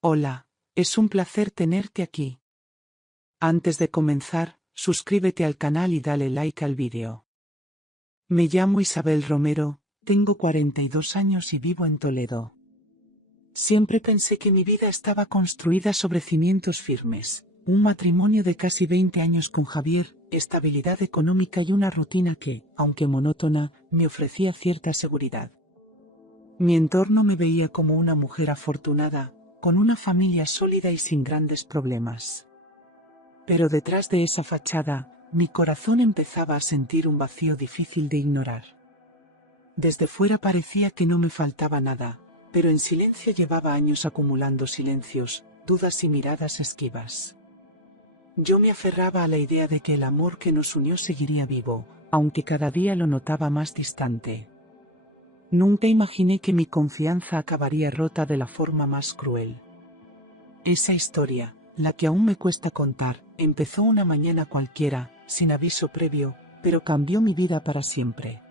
Hola, es un placer tenerte aquí. Antes de comenzar, suscríbete al canal y dale like al vídeo. Me llamo Isabel Romero, tengo 42 años y vivo en Toledo. Siempre pensé que mi vida estaba construida sobre cimientos firmes, un matrimonio de casi 20 años con Javier, estabilidad económica y una rutina que, aunque monótona, me ofrecía cierta seguridad. Mi entorno me veía como una mujer afortunada, con una familia sólida y sin grandes problemas. Pero detrás de esa fachada, mi corazón empezaba a sentir un vacío difícil de ignorar. Desde fuera parecía que no me faltaba nada, pero en silencio llevaba años acumulando silencios, dudas y miradas esquivas. Yo me aferraba a la idea de que el amor que nos unió seguiría vivo, aunque cada día lo notaba más distante. Nunca imaginé que mi confianza acabaría rota de la forma más cruel. Esa historia, la que aún me cuesta contar, empezó una mañana cualquiera, sin aviso previo, pero cambió mi vida para siempre.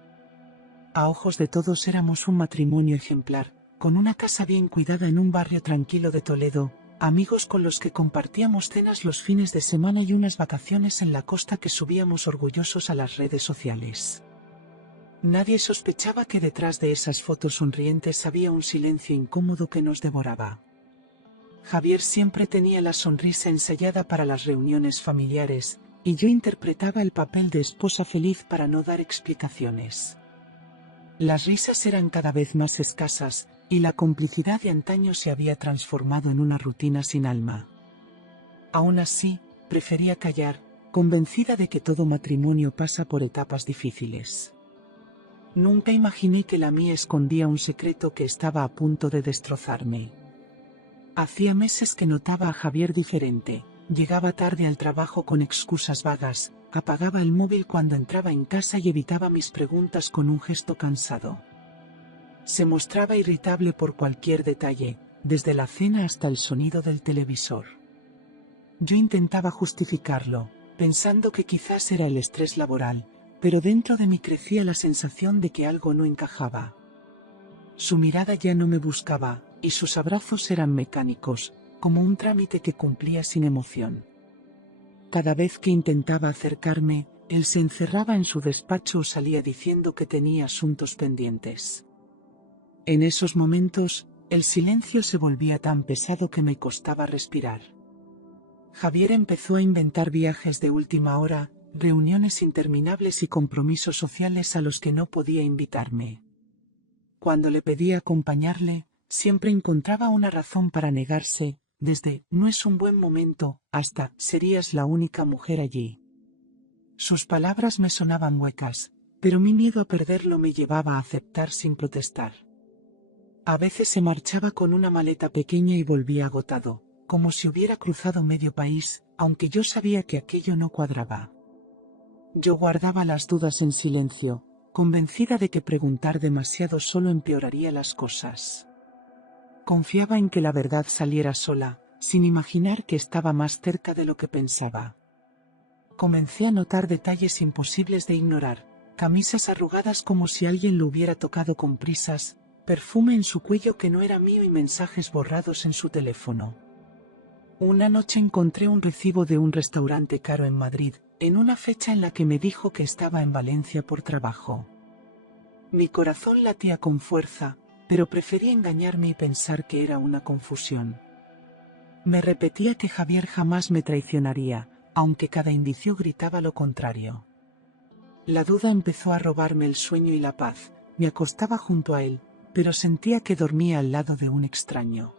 A ojos de todos éramos un matrimonio ejemplar, con una casa bien cuidada en un barrio tranquilo de Toledo, amigos con los que compartíamos cenas los fines de semana y unas vacaciones en la costa que subíamos orgullosos a las redes sociales. Nadie sospechaba que detrás de esas fotos sonrientes había un silencio incómodo que nos devoraba. Javier siempre tenía la sonrisa ensayada para las reuniones familiares, y yo interpretaba el papel de esposa feliz para no dar explicaciones. Las risas eran cada vez más escasas, y la complicidad de antaño se había transformado en una rutina sin alma. Aún así, prefería callar, convencida de que todo matrimonio pasa por etapas difíciles. Nunca imaginé que la mía escondía un secreto que estaba a punto de destrozarme. Hacía meses que notaba a Javier diferente. Llegaba tarde al trabajo con excusas vagas, apagaba el móvil cuando entraba en casa y evitaba mis preguntas con un gesto cansado. Se mostraba irritable por cualquier detalle, desde la cena hasta el sonido del televisor. Yo intentaba justificarlo, pensando que quizás era el estrés laboral, pero dentro de mí crecía la sensación de que algo no encajaba. Su mirada ya no me buscaba, y sus abrazos eran mecánicos, como un trámite que cumplía sin emoción. Cada vez que intentaba acercarme, él se encerraba en su despacho o salía diciendo que tenía asuntos pendientes. En esos momentos, el silencio se volvía tan pesado que me costaba respirar. Javier empezó a inventar viajes de última hora, reuniones interminables y compromisos sociales a los que no podía invitarme. Cuando le pedía acompañarle, siempre encontraba una razón para negarse, desde "no es un buen momento" hasta "serías la única mujer allí". Sus palabras me sonaban huecas, pero mi miedo a perderlo me llevaba a aceptar sin protestar. A veces se marchaba con una maleta pequeña y volvía agotado, como si hubiera cruzado medio país, aunque yo sabía que aquello no cuadraba. Yo guardaba las dudas en silencio, convencida de que preguntar demasiado solo empeoraría las cosas. Confiaba en que la verdad saliera sola, sin imaginar que estaba más cerca de lo que pensaba. Comencé a notar detalles imposibles de ignorar, camisas arrugadas como si alguien lo hubiera tocado con prisas, perfume en su cuello que no era mío y mensajes borrados en su teléfono. Una noche encontré un recibo de un restaurante caro en Madrid, en una fecha en la que me dijo que estaba en Valencia por trabajo. Mi corazón latía con fuerza, pero preferí engañarme y pensar que era una confusión. Me repetía que Javier jamás me traicionaría, aunque cada indicio gritaba lo contrario. La duda empezó a robarme el sueño y la paz. Me acostaba junto a él, pero sentía que dormía al lado de un extraño.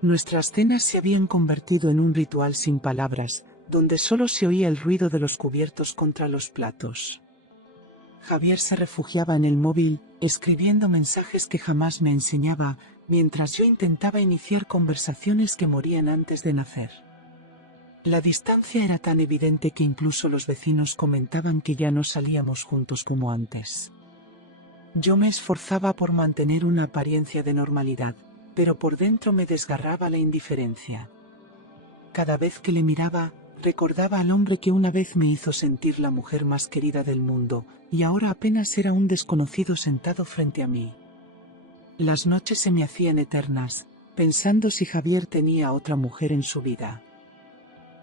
Nuestras cenas se habían convertido en un ritual sin palabras, donde solo se oía el ruido de los cubiertos contra los platos. Javier se refugiaba en el móvil, escribiendo mensajes que jamás me enseñaba, mientras yo intentaba iniciar conversaciones que morían antes de nacer. La distancia era tan evidente que incluso los vecinos comentaban que ya no salíamos juntos como antes. Yo me esforzaba por mantener una apariencia de normalidad, pero por dentro me desgarraba la indiferencia. Cada vez que le miraba, recordaba al hombre que una vez me hizo sentir la mujer más querida del mundo, y ahora apenas era un desconocido sentado frente a mí. Las noches se me hacían eternas, pensando si Javier tenía a otra mujer en su vida.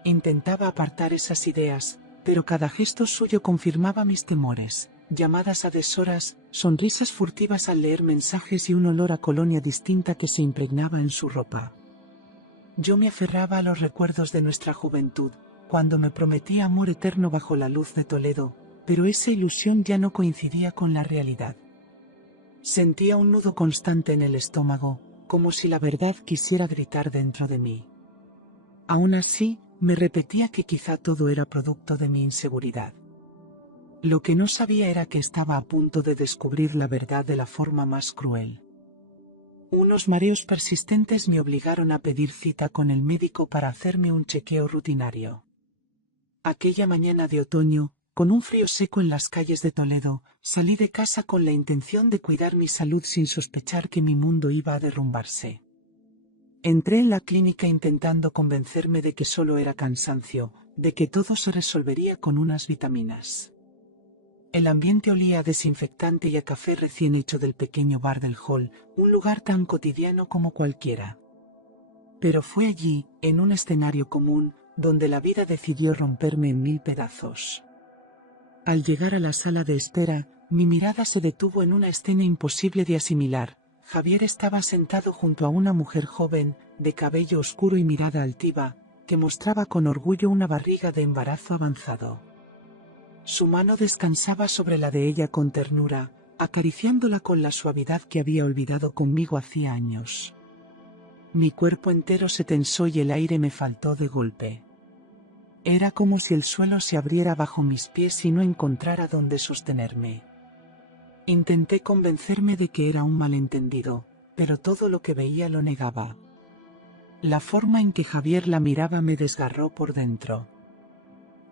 Intentaba apartar esas ideas, pero cada gesto suyo confirmaba mis temores. Llamadas a deshoras, sonrisas furtivas al leer mensajes y un olor a colonia distinta que se impregnaba en su ropa. Yo me aferraba a los recuerdos de nuestra juventud, cuando me prometía amor eterno bajo la luz de Toledo, pero esa ilusión ya no coincidía con la realidad. Sentía un nudo constante en el estómago, como si la verdad quisiera gritar dentro de mí. Aún así, me repetía que quizá todo era producto de mi inseguridad. Lo que no sabía era que estaba a punto de descubrir la verdad de la forma más cruel. Unos mareos persistentes me obligaron a pedir cita con el médico para hacerme un chequeo rutinario. Aquella mañana de otoño, con un frío seco en las calles de Toledo, salí de casa con la intención de cuidar mi salud sin sospechar que mi mundo iba a derrumbarse. Entré en la clínica intentando convencerme de que solo era cansancio, de que todo se resolvería con unas vitaminas. El ambiente olía a desinfectante y a café recién hecho del pequeño bar del hall, un lugar tan cotidiano como cualquiera. Pero fue allí, en un escenario común, donde la vida decidió romperme en 1000 pedazos. Al llegar a la sala de espera, mi mirada se detuvo en una escena imposible de asimilar. Javier estaba sentado junto a una mujer joven, de cabello oscuro y mirada altiva, que mostraba con orgullo una barriga de embarazo avanzado. Su mano descansaba sobre la de ella con ternura, acariciándola con la suavidad que había olvidado conmigo hacía años. Mi cuerpo entero se tensó y el aire me faltó de golpe. Era como si el suelo se abriera bajo mis pies y no encontrara dónde sostenerme. Intenté convencerme de que era un malentendido, pero todo lo que veía lo negaba. La forma en que Javier la miraba me desgarró por dentro.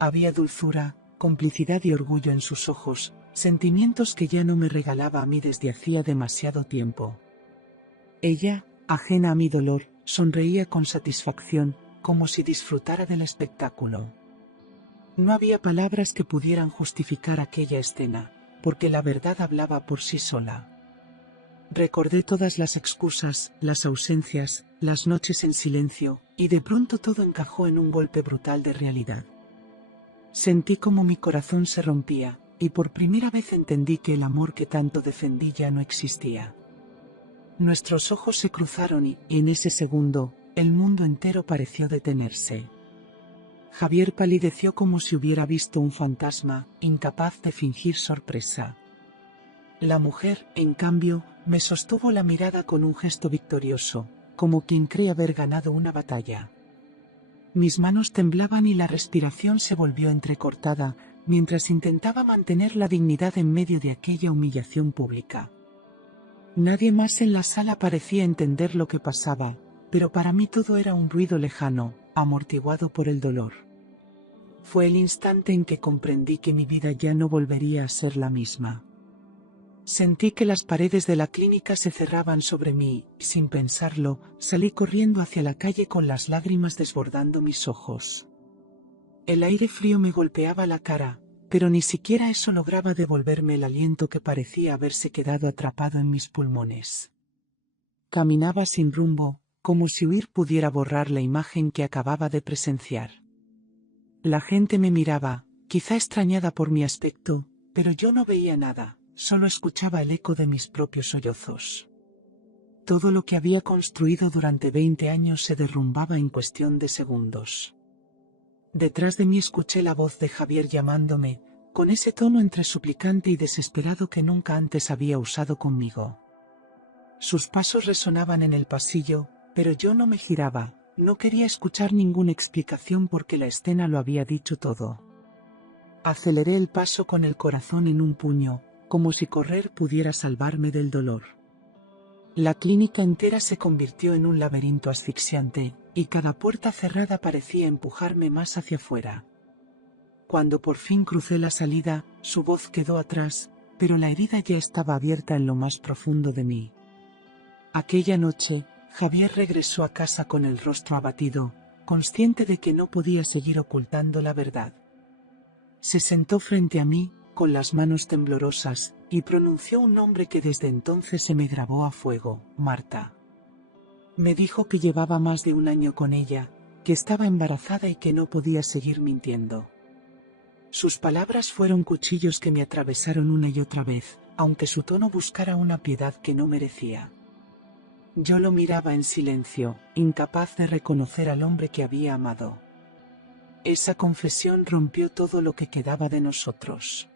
Había dulzura, complicidad y orgullo en sus ojos, sentimientos que ya no me regalaba a mí desde hacía demasiado tiempo. Ella, ajena a mi dolor, sonreía con satisfacción, como si disfrutara del espectáculo. No había palabras que pudieran justificar aquella escena, porque la verdad hablaba por sí sola. Recordé todas las excusas, las ausencias, las noches en silencio, y de pronto todo encajó en un golpe brutal de realidad. Sentí como mi corazón se rompía, y por primera vez entendí que el amor que tanto defendí ya no existía. Nuestros ojos se cruzaron y, en ese segundo, el mundo entero pareció detenerse. Javier palideció como si hubiera visto un fantasma, incapaz de fingir sorpresa. La mujer, en cambio, me sostuvo la mirada con un gesto victorioso, como quien cree haber ganado una batalla. Mis manos temblaban y la respiración se volvió entrecortada, mientras intentaba mantener la dignidad en medio de aquella humillación pública. Nadie más en la sala parecía entender lo que pasaba, pero para mí todo era un ruido lejano, amortiguado por el dolor. Fue el instante en que comprendí que mi vida ya no volvería a ser la misma. Sentí que las paredes de la clínica se cerraban sobre mí, y sin pensarlo, salí corriendo hacia la calle con las lágrimas desbordando mis ojos. El aire frío me golpeaba la cara, pero ni siquiera eso lograba devolverme el aliento que parecía haberse quedado atrapado en mis pulmones. Caminaba sin rumbo, como si huir pudiera borrar la imagen que acababa de presenciar. La gente me miraba, quizá extrañada por mi aspecto, pero yo no veía nada, solo escuchaba el eco de mis propios sollozos. Todo lo que había construido durante 20 años se derrumbaba en cuestión de segundos. Detrás de mí escuché la voz de Javier llamándome, con ese tono entre suplicante y desesperado que nunca antes había usado conmigo. Sus pasos resonaban en el pasillo, pero yo no me giraba, no quería escuchar ninguna explicación porque la escena lo había dicho todo. Aceleré el paso con el corazón en un puño, como si correr pudiera salvarme del dolor. La clínica entera se convirtió en un laberinto asfixiante, y cada puerta cerrada parecía empujarme más hacia afuera. Cuando por fin crucé la salida, su voz quedó atrás, pero la herida ya estaba abierta en lo más profundo de mí. Aquella noche, Javier regresó a casa con el rostro abatido, consciente de que no podía seguir ocultando la verdad. Se sentó frente a mí, con las manos temblorosas, y pronunció un nombre que desde entonces se me grabó a fuego: Marta. Me dijo que llevaba más de un año con ella, que estaba embarazada y que no podía seguir mintiendo. Sus palabras fueron cuchillos que me atravesaron una y otra vez, aunque su tono buscara una piedad que no merecía. Yo lo miraba en silencio, incapaz de reconocer al hombre que había amado. Esa confesión rompió todo lo que quedaba de nosotros.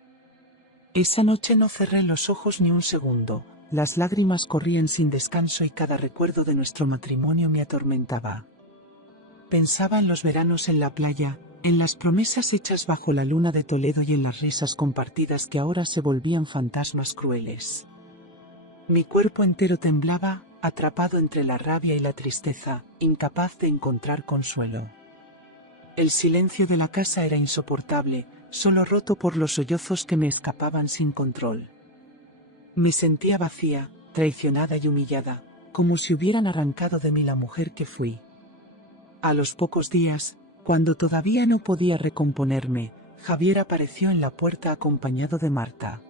Esa noche no cerré los ojos ni un segundo, las lágrimas corrían sin descanso y cada recuerdo de nuestro matrimonio me atormentaba. Pensaba en los veranos en la playa, en las promesas hechas bajo la luna de Toledo y en las risas compartidas que ahora se volvían fantasmas crueles. Mi cuerpo entero temblaba, atrapado entre la rabia y la tristeza, incapaz de encontrar consuelo. El silencio de la casa era insoportable, solo roto por los sollozos que me escapaban sin control. Me sentía vacía, traicionada y humillada, como si hubieran arrancado de mí la mujer que fui. A los pocos días, cuando todavía no podía recomponerme, Javier apareció en la puerta acompañado de Marta.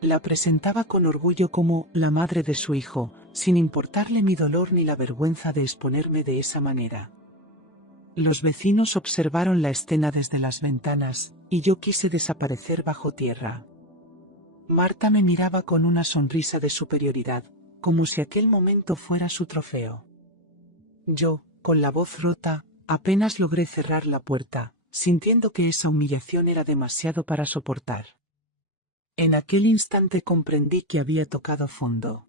La presentaba con orgullo como la madre de su hijo, sin importarle mi dolor ni la vergüenza de exponerme de esa manera. Los vecinos observaron la escena desde las ventanas, y yo quise desaparecer bajo tierra. Marta me miraba con una sonrisa de superioridad, como si aquel momento fuera su trofeo. Yo, con la voz rota, apenas logré cerrar la puerta, sintiendo que esa humillación era demasiado para soportar. En aquel instante comprendí que había tocado fondo.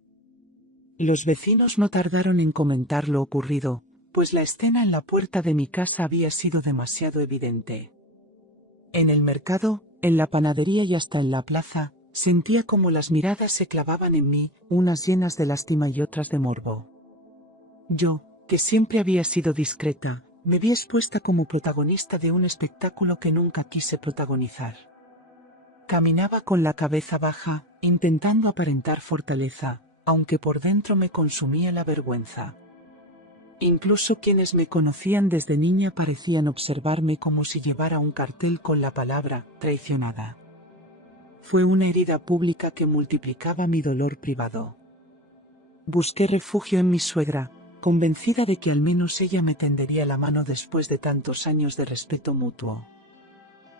Los vecinos no tardaron en comentar lo ocurrido, pues la escena en la puerta de mi casa había sido demasiado evidente. En el mercado, en la panadería y hasta en la plaza, sentía como las miradas se clavaban en mí, unas llenas de lástima y otras de morbo. Yo, que siempre había sido discreta, me vi expuesta como protagonista de un espectáculo que nunca quise protagonizar. Caminaba con la cabeza baja, intentando aparentar fortaleza, aunque por dentro me consumía la vergüenza. Incluso quienes me conocían desde niña parecían observarme como si llevara un cartel con la palabra traicionada. Fue una herida pública que multiplicaba mi dolor privado. Busqué refugio en mi suegra, convencida de que al menos ella me tendería la mano después de tantos años de respeto mutuo.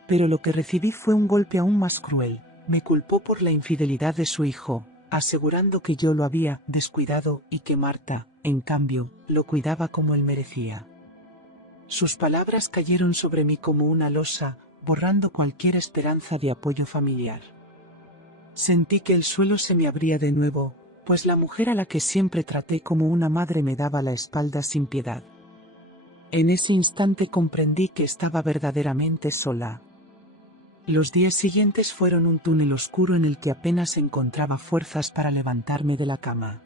Pero lo que recibí fue un golpe aún más cruel. Me culpó por la infidelidad de su hijo, asegurando que yo lo había descuidado y que Marta, en cambio, lo cuidaba como él merecía. Sus palabras cayeron sobre mí como una losa, borrando cualquier esperanza de apoyo familiar. Sentí que el suelo se me abría de nuevo, pues la mujer a la que siempre traté como una madre me daba la espalda sin piedad. En ese instante comprendí que estaba verdaderamente sola. Los días siguientes fueron un túnel oscuro en el que apenas encontraba fuerzas para levantarme de la cama.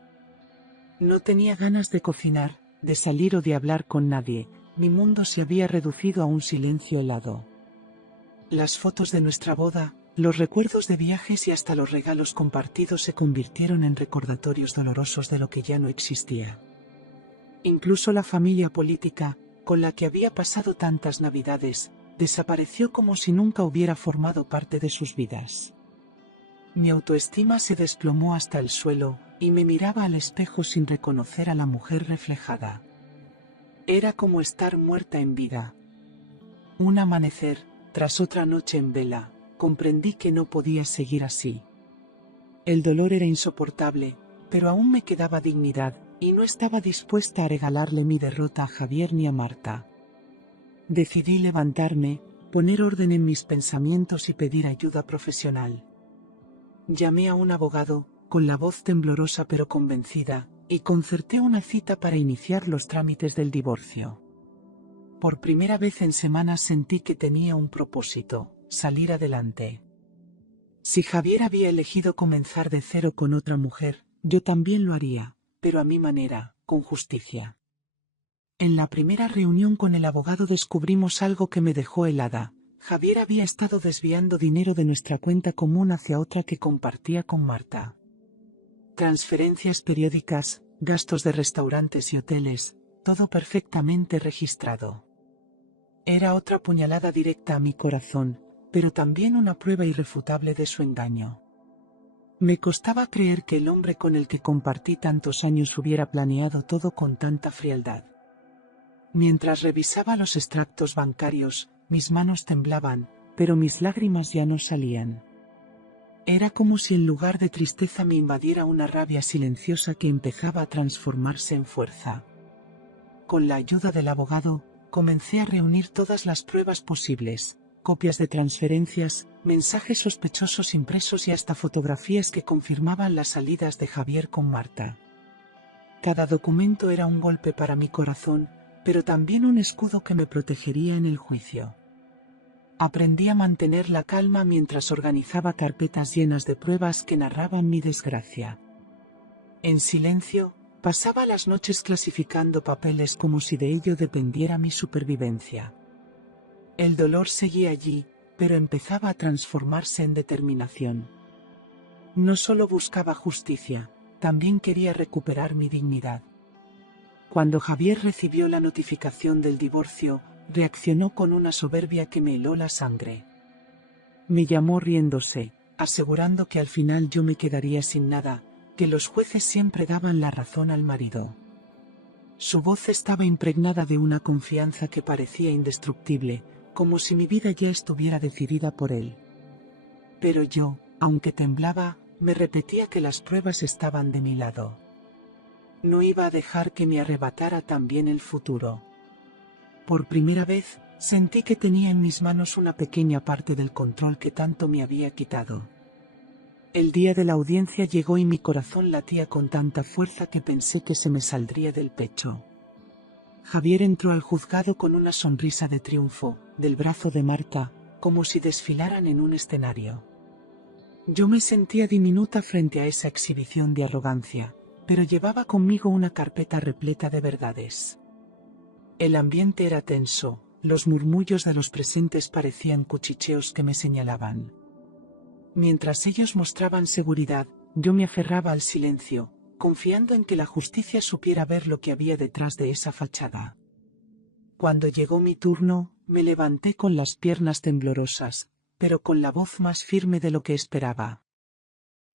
No tenía ganas de cocinar, de salir o de hablar con nadie, mi mundo se había reducido a un silencio helado. Las fotos de nuestra boda, los recuerdos de viajes y hasta los regalos compartidos se convirtieron en recordatorios dolorosos de lo que ya no existía. Incluso la familia política, con la que había pasado tantas navidades, desapareció como si nunca hubiera formado parte de sus vidas. Mi autoestima se desplomó hasta el suelo, y me miraba al espejo sin reconocer a la mujer reflejada. Era como estar muerta en vida. Un amanecer, tras otra noche en vela, comprendí que no podía seguir así. El dolor era insoportable, pero aún me quedaba dignidad, y no estaba dispuesta a regalarle mi derrota a Javier ni a Marta. Decidí levantarme, poner orden en mis pensamientos y pedir ayuda profesional. Llamé a un abogado, con la voz temblorosa pero convencida, y concerté una cita para iniciar los trámites del divorcio. Por primera vez en semanas sentí que tenía un propósito: salir adelante. Si Javier había elegido comenzar de cero con otra mujer, yo también lo haría, pero a mi manera, con justicia. En la primera reunión con el abogado descubrimos algo que me dejó helada. Javier había estado desviando dinero de nuestra cuenta común hacia otra que compartía con Marta. Transferencias periódicas, gastos de restaurantes y hoteles, todo perfectamente registrado. Era otra puñalada directa a mi corazón, pero también una prueba irrefutable de su engaño. Me costaba creer que el hombre con el que compartí tantos años hubiera planeado todo con tanta frialdad. Mientras revisaba los extractos bancarios, mis manos temblaban, pero mis lágrimas ya no salían. Era como si en lugar de tristeza me invadiera una rabia silenciosa que empezaba a transformarse en fuerza. Con la ayuda del abogado, comencé a reunir todas las pruebas posibles, copias de transferencias, mensajes sospechosos impresos y hasta fotografías que confirmaban las salidas de Javier con Marta. Cada documento era un golpe para mi corazón, pero también un escudo que me protegería en el juicio. Aprendí a mantener la calma mientras organizaba carpetas llenas de pruebas que narraban mi desgracia. En silencio, pasaba las noches clasificando papeles como si de ello dependiera mi supervivencia. El dolor seguía allí, pero empezaba a transformarse en determinación. No solo buscaba justicia, también quería recuperar mi dignidad. Cuando Javier recibió la notificación del divorcio, reaccionó con una soberbia que me heló la sangre. Me llamó riéndose, asegurando que al final yo me quedaría sin nada, que los jueces siempre daban la razón al marido. Su voz estaba impregnada de una confianza que parecía indestructible, como si mi vida ya estuviera decidida por él. Pero yo, aunque temblaba, me repetía que las pruebas estaban de mi lado. No iba a dejar que me arrebatara también el futuro. Por primera vez, sentí que tenía en mis manos una pequeña parte del control que tanto me había quitado. El día de la audiencia llegó y mi corazón latía con tanta fuerza que pensé que se me saldría del pecho. Javier entró al juzgado con una sonrisa de triunfo, del brazo de Marta, como si desfilaran en un escenario. Yo me sentía diminuta frente a esa exhibición de arrogancia, pero llevaba conmigo una carpeta repleta de verdades. El ambiente era tenso, los murmullos de los presentes parecían cuchicheos que me señalaban. Mientras ellos mostraban seguridad, yo me aferraba al silencio, confiando en que la justicia supiera ver lo que había detrás de esa fachada. Cuando llegó mi turno, me levanté con las piernas temblorosas, pero con la voz más firme de lo que esperaba.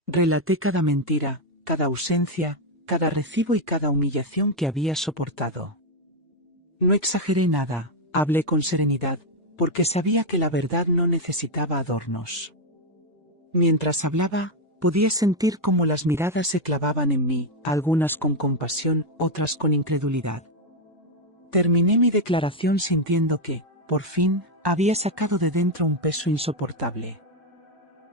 Relaté cada mentira, cada ausencia, cada recibo y cada humillación que había soportado. No exageré nada, hablé con serenidad, porque sabía que la verdad no necesitaba adornos. Mientras hablaba, podía sentir cómo las miradas se clavaban en mí, algunas con compasión, otras con incredulidad. Terminé mi declaración sintiendo que, por fin, había sacado de dentro un peso insoportable.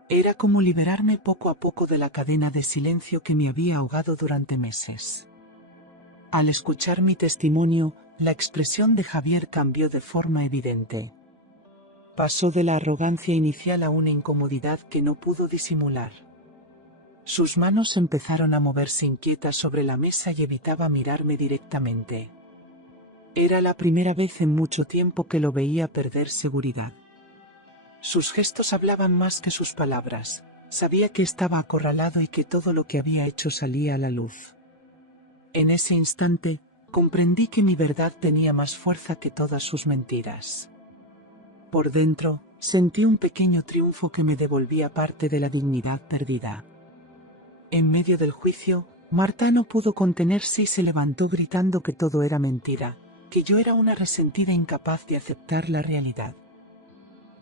Era como liberarme poco a poco de la cadena de silencio que me había ahogado durante meses. Al escuchar mi testimonio, la expresión de Javier cambió de forma evidente. Pasó de la arrogancia inicial a una incomodidad que no pudo disimular. Sus manos empezaron a moverse inquietas sobre la mesa y evitaba mirarme directamente. Era la primera vez en mucho tiempo que lo veía perder seguridad. Sus gestos hablaban más que sus palabras. Sabía que estaba acorralado y que todo lo que había hecho salía a la luz. En ese instante, comprendí que mi verdad tenía más fuerza que todas sus mentiras. Por dentro, sentí un pequeño triunfo que me devolvía parte de la dignidad perdida. En medio del juicio, Marta no pudo contenerse y se levantó gritando que todo era mentira, que yo era una resentida incapaz de aceptar la realidad.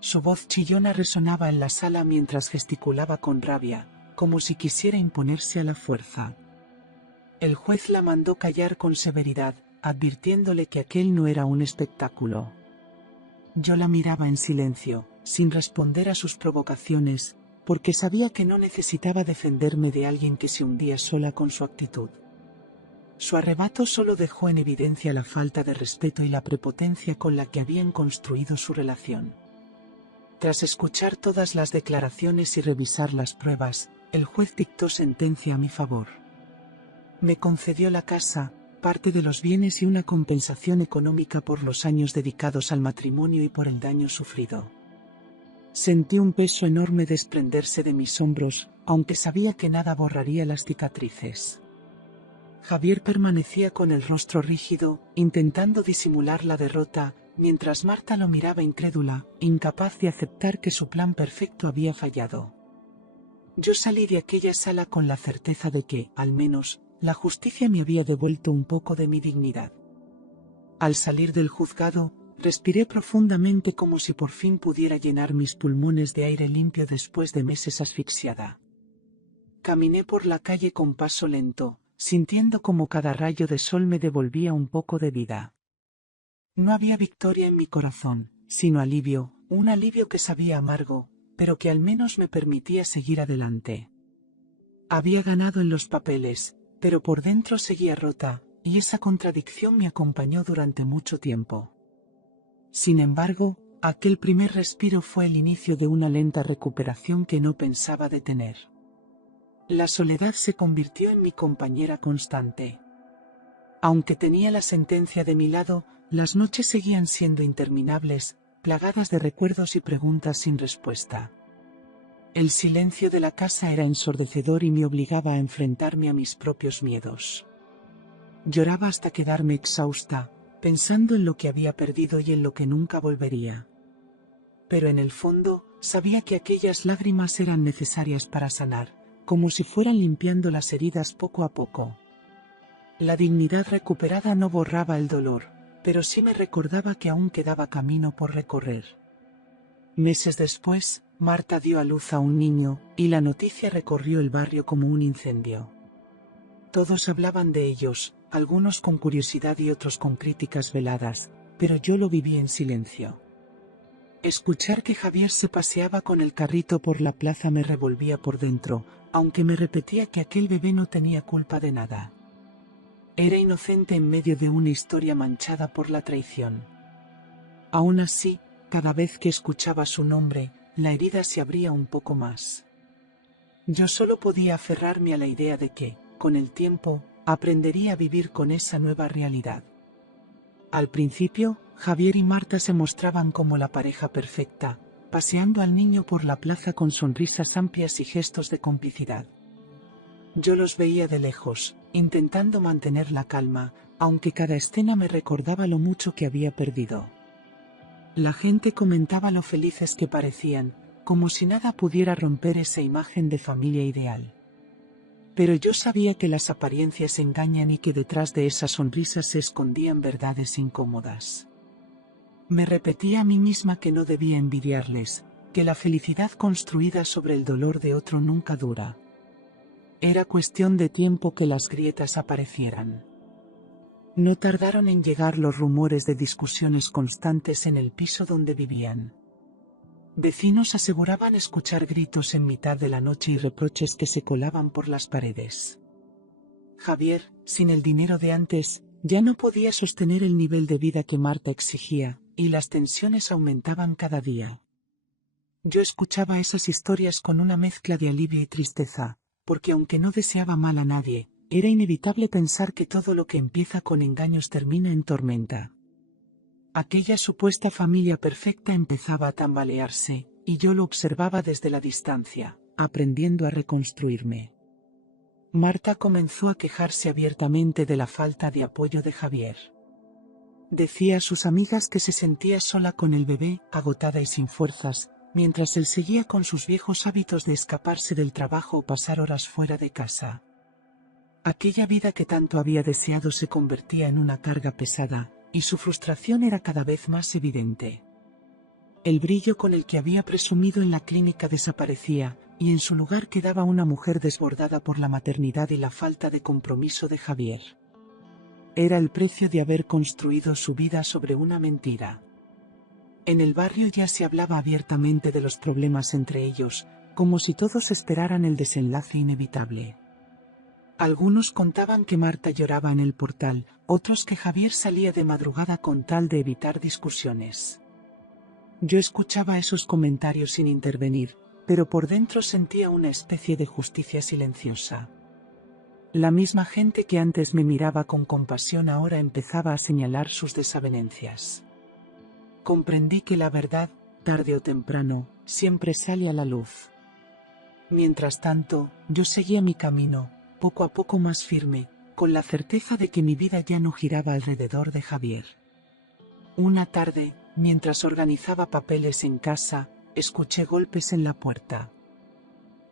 Su voz chillona resonaba en la sala mientras gesticulaba con rabia, como si quisiera imponerse a la fuerza. El juez la mandó callar con severidad, advirtiéndole que aquel no era un espectáculo. Yo la miraba en silencio, sin responder a sus provocaciones, porque sabía que no necesitaba defenderme de alguien que se hundía sola con su actitud. Su arrebato solo dejó en evidencia la falta de respeto y la prepotencia con la que habían construido su relación. Tras escuchar todas las declaraciones y revisar las pruebas, el juez dictó sentencia a mi favor. Me concedió la casa, parte de los bienes y una compensación económica por los años dedicados al matrimonio y por el daño sufrido. Sentí un peso enorme desprenderse de mis hombros, aunque sabía que nada borraría las cicatrices. Javier permanecía con el rostro rígido, intentando disimular la derrota, mientras Marta lo miraba incrédula, incapaz de aceptar que su plan perfecto había fallado. Yo salí de aquella sala con la certeza de que, al menos, la justicia me había devuelto un poco de mi dignidad. Al salir del juzgado, respiré profundamente como si por fin pudiera llenar mis pulmones de aire limpio después de meses asfixiada. Caminé por la calle con paso lento, sintiendo como cada rayo de sol me devolvía un poco de vida. No había victoria en mi corazón, sino alivio, un alivio que sabía amargo, pero que al menos me permitía seguir adelante. Había ganado en los papeles, pero por dentro seguía rota, y esa contradicción me acompañó durante mucho tiempo. Sin embargo, aquel primer respiro fue el inicio de una lenta recuperación que no pensaba detener. La soledad se convirtió en mi compañera constante. Aunque tenía la sentencia de mi lado, las noches seguían siendo interminables, plagadas de recuerdos y preguntas sin respuesta. El silencio de la casa era ensordecedor y me obligaba a enfrentarme a mis propios miedos. Lloraba hasta quedarme exhausta, pensando en lo que había perdido y en lo que nunca volvería. Pero en el fondo, sabía que aquellas lágrimas eran necesarias para sanar, como si fueran limpiando las heridas poco a poco. La dignidad recuperada no borraba el dolor, pero sí me recordaba que aún quedaba camino por recorrer. Meses después, Marta dio a luz a un niño, y la noticia recorrió el barrio como un incendio. Todos hablaban de ellos, algunos con curiosidad y otros con críticas veladas, pero yo lo viví en silencio. Escuchar que Javier se paseaba con el carrito por la plaza me revolvía por dentro, aunque me repetía que aquel bebé no tenía culpa de nada. Era inocente en medio de una historia manchada por la traición. Aún así, cada vez que escuchaba su nombre, la herida se abría un poco más. Yo solo podía aferrarme a la idea de que, con el tiempo, aprendería a vivir con esa nueva realidad. Al principio, Javier y Marta se mostraban como la pareja perfecta, paseando al niño por la plaza con sonrisas amplias y gestos de complicidad. Yo los veía de lejos, intentando mantener la calma, aunque cada escena me recordaba lo mucho que había perdido. La gente comentaba lo felices que parecían, como si nada pudiera romper esa imagen de familia ideal. Pero yo sabía que las apariencias engañan y que detrás de esas sonrisas se escondían verdades incómodas. Me repetía a mí misma que no debía envidiarles, que la felicidad construida sobre el dolor de otro nunca dura. Era cuestión de tiempo que las grietas aparecieran. No tardaron en llegar los rumores de discusiones constantes en el piso donde vivían. Vecinos aseguraban escuchar gritos en mitad de la noche y reproches que se colaban por las paredes. Javier, sin el dinero de antes, ya no podía sostener el nivel de vida que Marta exigía, y las tensiones aumentaban cada día. Yo escuchaba esas historias con una mezcla de alivio y tristeza, porque aunque no deseaba mal a nadie, era inevitable pensar que todo lo que empieza con engaños termina en tormenta. Aquella supuesta familia perfecta empezaba a tambalearse, y yo lo observaba desde la distancia, aprendiendo a reconstruirme. Marta comenzó a quejarse abiertamente de la falta de apoyo de Javier. Decía a sus amigas que se sentía sola con el bebé, agotada y sin fuerzas, mientras él seguía con sus viejos hábitos de escaparse del trabajo o pasar horas fuera de casa. Aquella vida que tanto había deseado se convertía en una carga pesada, y su frustración era cada vez más evidente. El brillo con el que había presumido en la clínica desaparecía, y en su lugar quedaba una mujer desbordada por la maternidad y la falta de compromiso de Javier. Era el precio de haber construido su vida sobre una mentira. En el barrio ya se hablaba abiertamente de los problemas entre ellos, como si todos esperaran el desenlace inevitable. Algunos contaban que Marta lloraba en el portal, otros que Javier salía de madrugada con tal de evitar discusiones. Yo escuchaba esos comentarios sin intervenir, pero por dentro sentía una especie de justicia silenciosa. La misma gente que antes me miraba con compasión ahora empezaba a señalar sus desavenencias. Comprendí que la verdad, tarde o temprano, siempre sale a la luz. Mientras tanto, yo seguía mi camino, poco a poco más firme, con la certeza de que mi vida ya no giraba alrededor de Javier. Una tarde, mientras organizaba papeles en casa, escuché golpes en la puerta.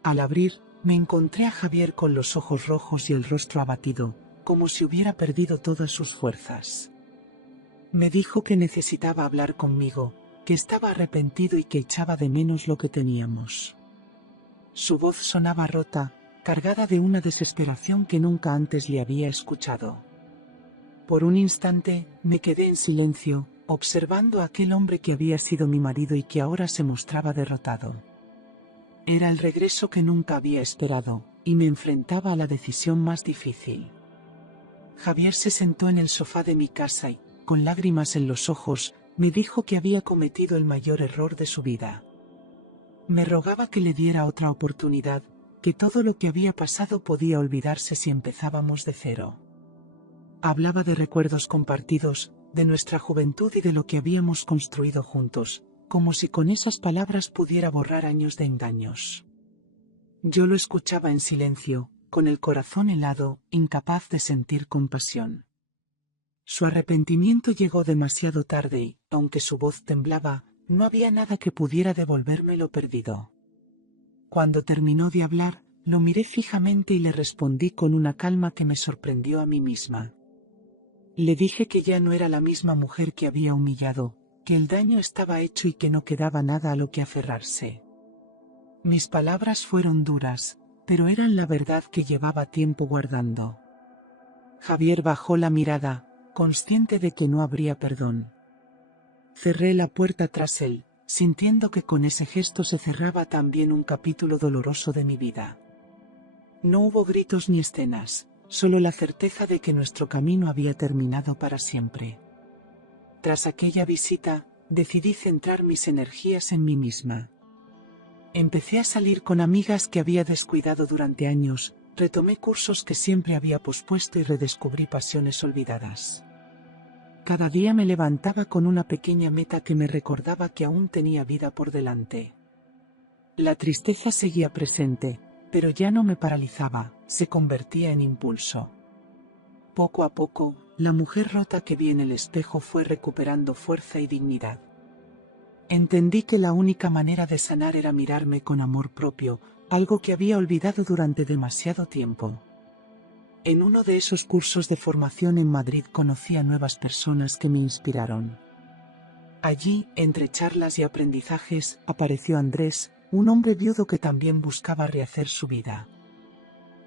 Al abrir, me encontré a Javier con los ojos rojos y el rostro abatido, como si hubiera perdido todas sus fuerzas. Me dijo que necesitaba hablar conmigo, que estaba arrepentido y que echaba de menos lo que teníamos. Su voz sonaba rota, cargada de una desesperación que nunca antes le había escuchado. Por un instante, me quedé en silencio, observando a aquel hombre que había sido mi marido y que ahora se mostraba derrotado. Era el regreso que nunca había esperado, y me enfrentaba a la decisión más difícil. Javier se sentó en el sofá de mi casa y, con lágrimas en los ojos, me dijo que había cometido el mayor error de su vida. Me rogaba que le diera otra oportunidad, que todo lo que había pasado podía olvidarse si empezábamos de cero. Hablaba de recuerdos compartidos, de nuestra juventud y de lo que habíamos construido juntos, como si con esas palabras pudiera borrar años de engaños. Yo lo escuchaba en silencio, con el corazón helado, incapaz de sentir compasión. Su arrepentimiento llegó demasiado tarde y, aunque su voz temblaba, no había nada que pudiera devolverme lo perdido. Cuando terminó de hablar, lo miré fijamente y le respondí con una calma que me sorprendió a mí misma. Le dije que ya no era la misma mujer que había humillado, que el daño estaba hecho y que no quedaba nada a lo que aferrarse. Mis palabras fueron duras, pero eran la verdad que llevaba tiempo guardando. Javier bajó la mirada, consciente de que no habría perdón. Cerré la puerta tras él, sintiendo que con ese gesto se cerraba también un capítulo doloroso de mi vida. No hubo gritos ni escenas, solo la certeza de que nuestro camino había terminado para siempre. Tras aquella visita, decidí centrar mis energías en mí misma. Empecé a salir con amigas que había descuidado durante años, retomé cursos que siempre había pospuesto y redescubrí pasiones olvidadas. Cada día me levantaba con una pequeña meta que me recordaba que aún tenía vida por delante. La tristeza seguía presente, pero ya no me paralizaba, se convertía en impulso. Poco a poco, la mujer rota que vi en el espejo fue recuperando fuerza y dignidad. Entendí que la única manera de sanar era mirarme con amor propio, algo que había olvidado durante demasiado tiempo. En uno de esos cursos de formación en Madrid conocí a nuevas personas que me inspiraron. Allí, entre charlas y aprendizajes, apareció Andrés, un hombre viudo que también buscaba rehacer su vida.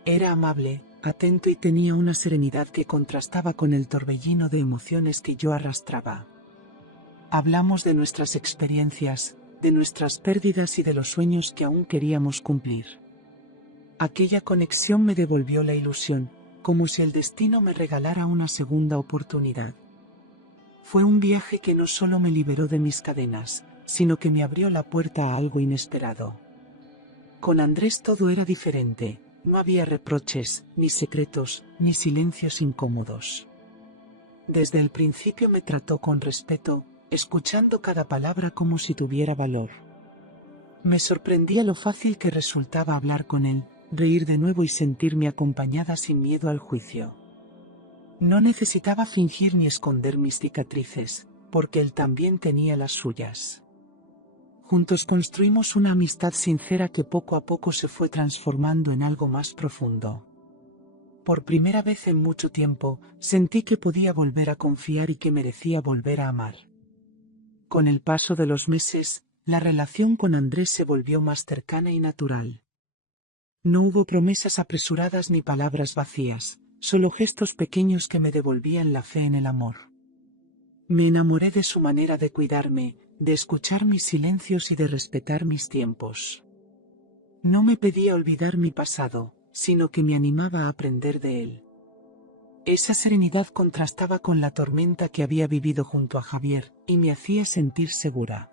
Era amable, atento y tenía una serenidad que contrastaba con el torbellino de emociones que yo arrastraba. Hablamos de nuestras experiencias, de nuestras pérdidas y de los sueños que aún queríamos cumplir. Aquella conexión me devolvió la ilusión, como si el destino me regalara una segunda oportunidad. Fue un viaje que no solo me liberó de mis cadenas, sino que me abrió la puerta a algo inesperado. Con Andrés todo era diferente, no había reproches, ni secretos, ni silencios incómodos. Desde el principio me trató con respeto, escuchando cada palabra como si tuviera valor. Me sorprendía lo fácil que resultaba hablar con él, reír de nuevo y sentirme acompañada sin miedo al juicio. No necesitaba fingir ni esconder mis cicatrices, porque él también tenía las suyas. Juntos construimos una amistad sincera que poco a poco se fue transformando en algo más profundo. Por primera vez en mucho tiempo, sentí que podía volver a confiar y que merecía volver a amar. Con el paso de los meses, la relación con Andrés se volvió más cercana y natural. No hubo promesas apresuradas ni palabras vacías, solo gestos pequeños que me devolvían la fe en el amor. Me enamoré de su manera de cuidarme, de escuchar mis silencios y de respetar mis tiempos. No me pedía olvidar mi pasado, sino que me animaba a aprender de él. Esa serenidad contrastaba con la tormenta que había vivido junto a Javier, y me hacía sentir segura.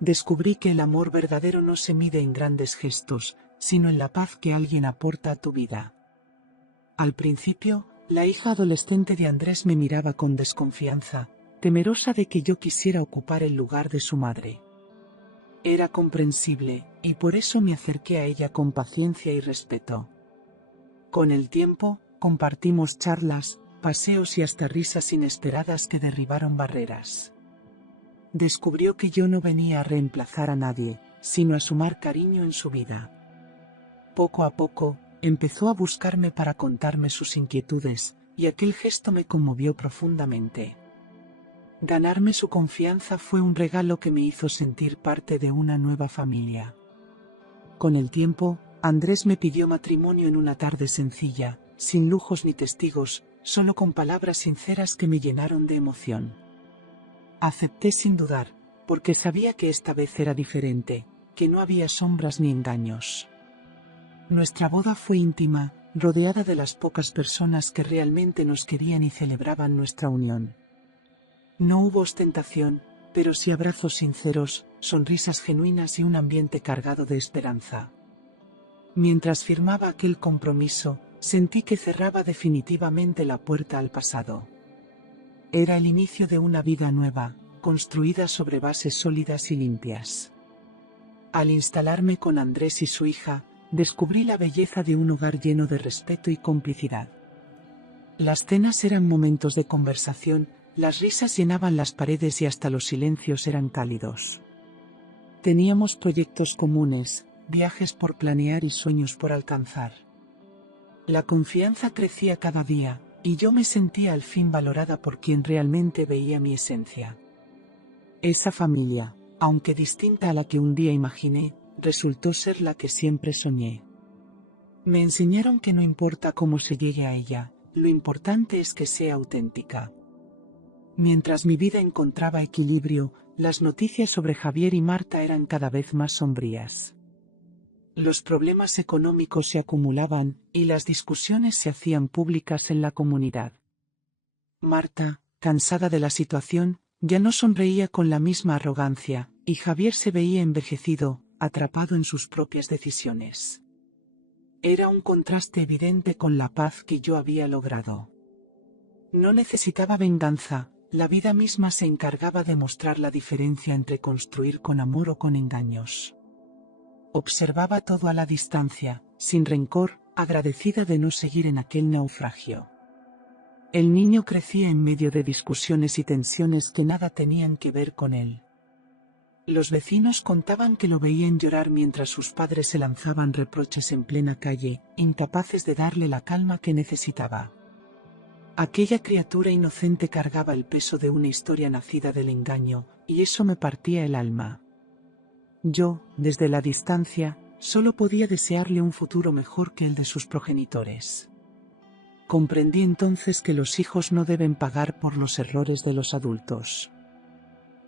Descubrí que el amor verdadero no se mide en grandes gestos, sino en la paz que alguien aporta a tu vida. Al principio, la hija adolescente de Andrés me miraba con desconfianza, temerosa de que yo quisiera ocupar el lugar de su madre. Era comprensible, y por eso me acerqué a ella con paciencia y respeto. Con el tiempo, compartimos charlas, paseos y hasta risas inesperadas que derribaron barreras. Descubrió que yo no venía a reemplazar a nadie, sino a sumar cariño en su vida. Poco a poco, empezó a buscarme para contarme sus inquietudes, y aquel gesto me conmovió profundamente. Ganarme su confianza fue un regalo que me hizo sentir parte de una nueva familia. Con el tiempo, Andrés me pidió matrimonio en una tarde sencilla, sin lujos ni testigos, solo con palabras sinceras que me llenaron de emoción. Acepté sin dudar, porque sabía que esta vez era diferente, que no había sombras ni engaños. Nuestra boda fue íntima, rodeada de las pocas personas que realmente nos querían y celebraban nuestra unión. No hubo ostentación, pero sí abrazos sinceros, sonrisas genuinas y un ambiente cargado de esperanza. Mientras firmaba aquel compromiso, sentí que cerraba definitivamente la puerta al pasado. Era el inicio de una vida nueva, construida sobre bases sólidas y limpias. Al instalarme con Andrés y su hija, descubrí la belleza de un hogar lleno de respeto y complicidad. Las cenas eran momentos de conversación, las risas llenaban las paredes y hasta los silencios eran cálidos. Teníamos proyectos comunes, viajes por planear y sueños por alcanzar. La confianza crecía cada día, y yo me sentía al fin valorada por quien realmente veía mi esencia. Esa familia, aunque distinta a la que un día imaginé, resultó ser la que siempre soñé. Me enseñaron que no importa cómo se llegue a ella, lo importante es que sea auténtica. Mientras mi vida encontraba equilibrio, las noticias sobre Javier y Marta eran cada vez más sombrías. Los problemas económicos se acumulaban, y las discusiones se hacían públicas en la comunidad. Marta, cansada de la situación, ya no sonreía con la misma arrogancia, y Javier se veía envejecido, atrapado en sus propias decisiones. Era un contraste evidente con la paz que yo había logrado. No necesitaba venganza, la vida misma se encargaba de mostrar la diferencia entre construir con amor o con engaños. Observaba todo a la distancia, sin rencor, agradecida de no seguir en aquel naufragio. El niño crecía en medio de discusiones y tensiones que nada tenían que ver con él. Los vecinos contaban que lo veían llorar mientras sus padres se lanzaban reproches en plena calle, incapaces de darle la calma que necesitaba. Aquella criatura inocente cargaba el peso de una historia nacida del engaño, y eso me partía el alma. Yo, desde la distancia, solo podía desearle un futuro mejor que el de sus progenitores. Comprendí entonces que los hijos no deben pagar por los errores de los adultos.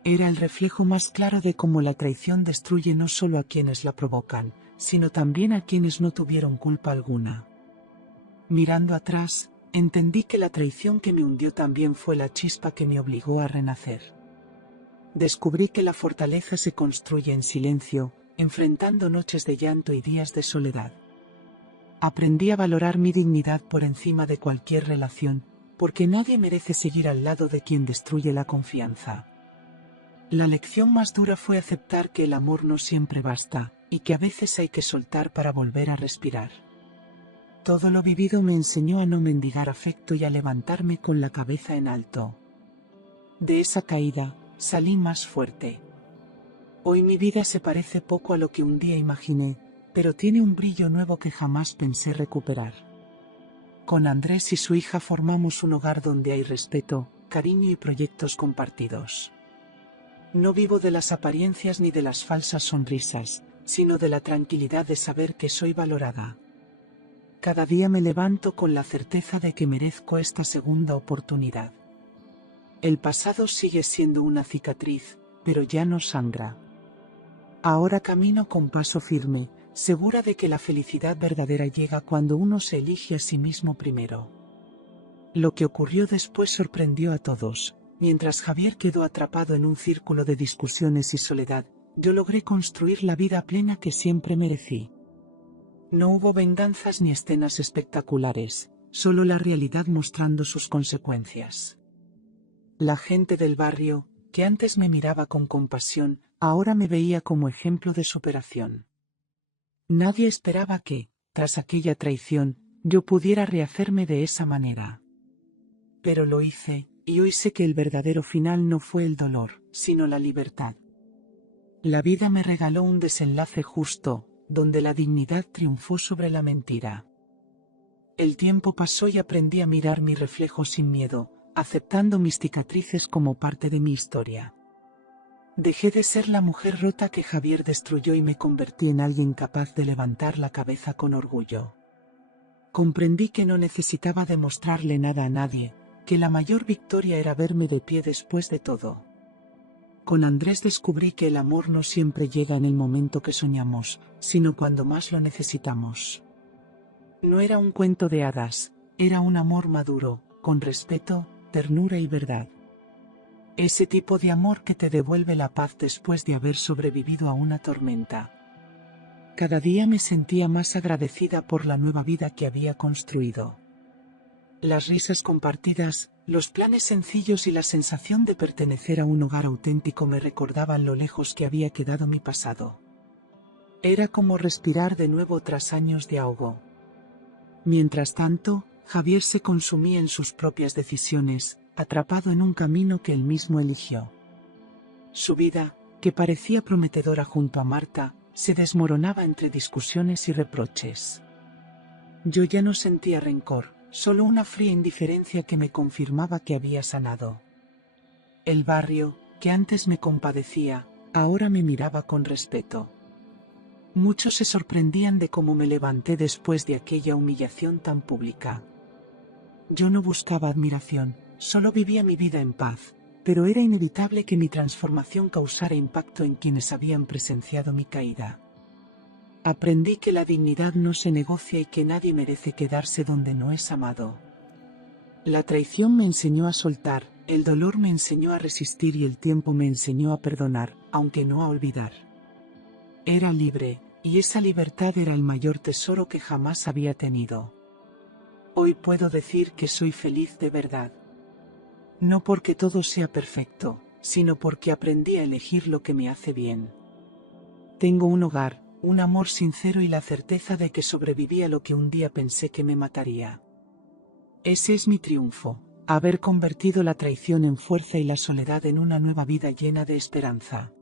Era el reflejo más claro de cómo la traición destruye no solo a quienes la provocan, sino también a quienes no tuvieron culpa alguna. Mirando atrás, entendí que la traición que me hundió también fue la chispa que me obligó a renacer. Descubrí que la fortaleza se construye en silencio, enfrentando noches de llanto y días de soledad. Aprendí a valorar mi dignidad por encima de cualquier relación, porque nadie merece seguir al lado de quien destruye la confianza. La lección más dura fue aceptar que el amor no siempre basta, y que a veces hay que soltar para volver a respirar. Todo lo vivido me enseñó a no mendigar afecto y a levantarme con la cabeza en alto. De esa caída, salí más fuerte. Hoy mi vida se parece poco a lo que un día imaginé, pero tiene un brillo nuevo que jamás pensé recuperar. Con Andrés y su hija formamos un hogar donde hay respeto, cariño y proyectos compartidos. No vivo de las apariencias ni de las falsas sonrisas, sino de la tranquilidad de saber que soy valorada. Cada día me levanto con la certeza de que merezco esta segunda oportunidad. El pasado sigue siendo una cicatriz, pero ya no sangra. Ahora camino con paso firme, segura de que la felicidad verdadera llega cuando uno se elige a sí mismo primero. Lo que ocurrió después sorprendió a todos. Mientras Javier quedó atrapado en un círculo de discusiones y soledad, yo logré construir la vida plena que siempre merecí. No hubo venganzas ni escenas espectaculares, solo la realidad mostrando sus consecuencias. La gente del barrio, que antes me miraba con compasión, ahora me veía como ejemplo de superación. Nadie esperaba que, tras aquella traición, yo pudiera rehacerme de esa manera. Pero lo hice, y hoy sé que el verdadero final no fue el dolor, sino la libertad. La vida me regaló un desenlace justo, donde la dignidad triunfó sobre la mentira. El tiempo pasó y aprendí a mirar mi reflejo sin miedo, aceptando mis cicatrices como parte de mi historia. Dejé de ser la mujer rota que Javier destruyó y me convertí en alguien capaz de levantar la cabeza con orgullo. Comprendí que no necesitaba demostrarle nada a nadie, que la mayor victoria era verme de pie después de todo. Con Andrés descubrí que el amor no siempre llega en el momento que soñamos, sino cuando más lo necesitamos. No era un cuento de hadas, era un amor maduro, con respeto, ternura y verdad. Ese tipo de amor que te devuelve la paz después de haber sobrevivido a una tormenta. Cada día me sentía más agradecida por la nueva vida que había construido. Las risas compartidas, los planes sencillos y la sensación de pertenecer a un hogar auténtico me recordaban lo lejos que había quedado mi pasado. Era como respirar de nuevo tras años de ahogo. Mientras tanto, Javier se consumía en sus propias decisiones, atrapado en un camino que él mismo eligió. Su vida, que parecía prometedora junto a Marta, se desmoronaba entre discusiones y reproches. Yo ya no sentía rencor, solo una fría indiferencia que me confirmaba que había sanado. El barrio, que antes me compadecía, ahora me miraba con respeto. Muchos se sorprendían de cómo me levanté después de aquella humillación tan pública. Yo no buscaba admiración, solo vivía mi vida en paz, pero era inevitable que mi transformación causara impacto en quienes habían presenciado mi caída. Aprendí que la dignidad no se negocia y que nadie merece quedarse donde no es amado. La traición me enseñó a soltar, el dolor me enseñó a resistir y el tiempo me enseñó a perdonar, aunque no a olvidar. Era libre, y esa libertad era el mayor tesoro que jamás había tenido. Hoy puedo decir que soy feliz de verdad. No porque todo sea perfecto, sino porque aprendí a elegir lo que me hace bien. Tengo un hogar, un amor sincero y la certeza de que sobreviví a lo que un día pensé que me mataría. Ese es mi triunfo, haber convertido la traición en fuerza y la soledad en una nueva vida llena de esperanza.